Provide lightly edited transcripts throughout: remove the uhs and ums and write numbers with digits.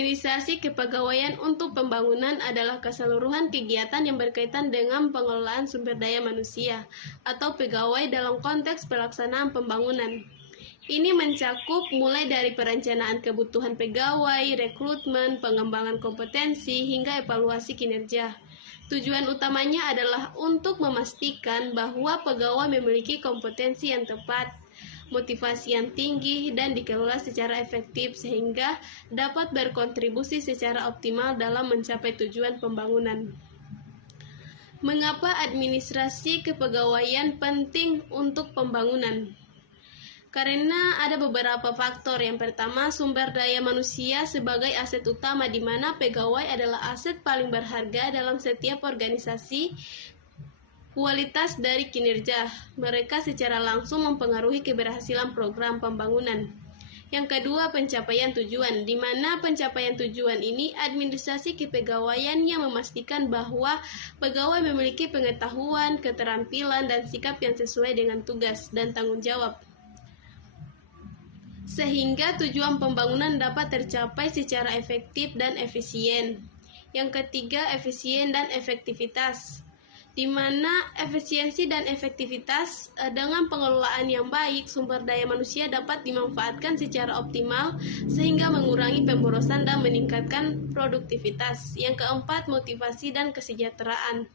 Administrasi kepegawaian untuk pembangunan adalah keseluruhan kegiatan yang berkaitan dengan pengelolaan sumber daya manusia atau pegawai dalam konteks pelaksanaan pembangunan. Ini mencakup mulai dari perencanaan kebutuhan pegawai, rekrutmen, pengembangan kompetensi, hingga evaluasi kinerja. Tujuan utamanya adalah untuk memastikan bahwa pegawai memiliki kompetensi yang tepat, motivasi yang tinggi, dan dikelola secara efektif sehingga dapat berkontribusi secara optimal dalam mencapai tujuan pembangunan. Mengapa administrasi kepegawaian penting untuk pembangunan? Karena ada beberapa faktor. Yang pertama, sumber daya manusia sebagai aset utama, di mana pegawai adalah aset paling berharga dalam setiap organisasi. Kualitas dari kinerja mereka secara langsung mempengaruhi keberhasilan program pembangunan. Yang kedua, pencapaian tujuan, di mana pencapaian tujuan ini administrasi kepegawaian yang memastikan bahwa pegawai memiliki pengetahuan, keterampilan, dan sikap yang sesuai dengan tugas dan tanggung jawab, sehingga tujuan pembangunan dapat tercapai secara efektif dan efisien. Yang ketiga, efisien dan efektivitas, di mana efisiensi dan efektivitas dengan pengelolaan yang baik, sumber daya manusia dapat dimanfaatkan secara optimal sehingga mengurangi pemborosan dan meningkatkan produktivitas. Yang keempat, motivasi dan kesejahteraan,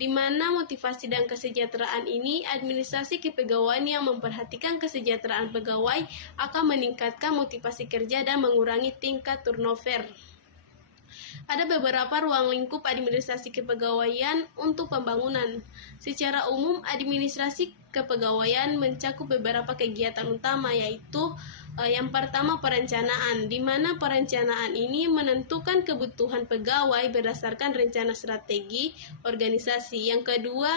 di mana motivasi dan kesejahteraan ini administrasi kepegawaian yang memperhatikan kesejahteraan pegawai akan meningkatkan motivasi kerja dan mengurangi tingkat turnover. Ada beberapa ruang lingkup administrasi kepegawaian untuk pembangunan. Secara umum, administrasi kepegawaian mencakup beberapa kegiatan utama, yaitu yang pertama, perencanaan, di mana perencanaan ini menentukan kebutuhan pegawai berdasarkan rencana strategi organisasi. Yang kedua,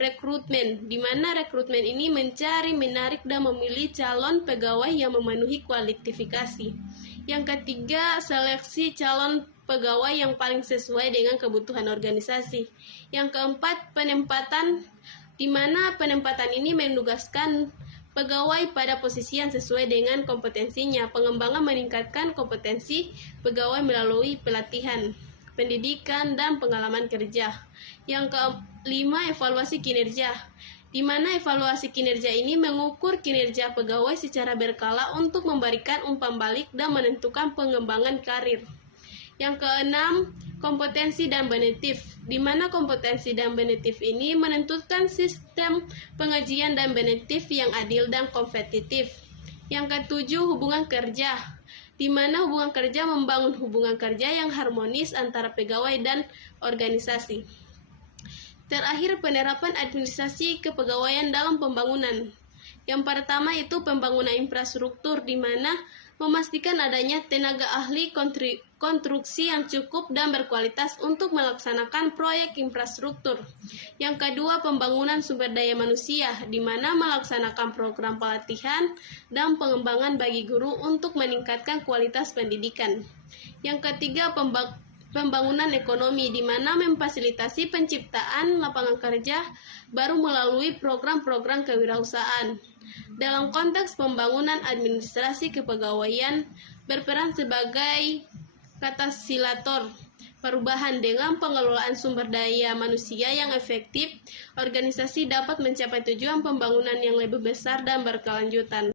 rekrutmen, di mana rekrutmen ini mencari, menarik, dan memilih calon pegawai yang memenuhi kualifikasi. Yang ketiga, seleksi calon pegawai yang paling sesuai dengan kebutuhan organisasi. Yang keempat, penempatan, di mana penempatan ini menugaskan pegawai pada posisi yang sesuai dengan kompetensinya. Pengembangan meningkatkan kompetensi pegawai melalui pelatihan, pendidikan, dan pengalaman kerja. Yang kelima, evaluasi kinerja, di mana evaluasi kinerja ini mengukur kinerja pegawai secara berkala untuk memberikan umpan balik dan menentukan pengembangan karir. Yang keenam, kompetensi dan benetif, di mana kompetensi dan benetif ini menentukan sistem pengajian dan benetif yang adil dan kompetitif. Yang ketujuh, hubungan kerja, di mana hubungan kerja membangun hubungan kerja yang harmonis antara pegawai dan organisasi. Terakhir, penerapan administrasi kepegawaian dalam pembangunan. Yang pertama itu pembangunan infrastruktur, di mana memastikan adanya tenaga ahli konstruksi yang cukup dan berkualitas untuk melaksanakan proyek infrastruktur. Yang kedua, pembangunan sumber daya manusia, di mana melaksanakan program pelatihan dan pengembangan bagi guru untuk meningkatkan kualitas pendidikan. Yang ketiga, pembangunan ekonomi, di mana memfasilitasi penciptaan lapangan kerja baru melalui program-program kewirausahaan. Dalam konteks pembangunan, administrasi kepegawaian berperan sebagai katalisator perubahan. Dengan pengelolaan sumber daya manusia yang efektif, organisasi dapat mencapai tujuan pembangunan yang lebih besar dan berkelanjutan.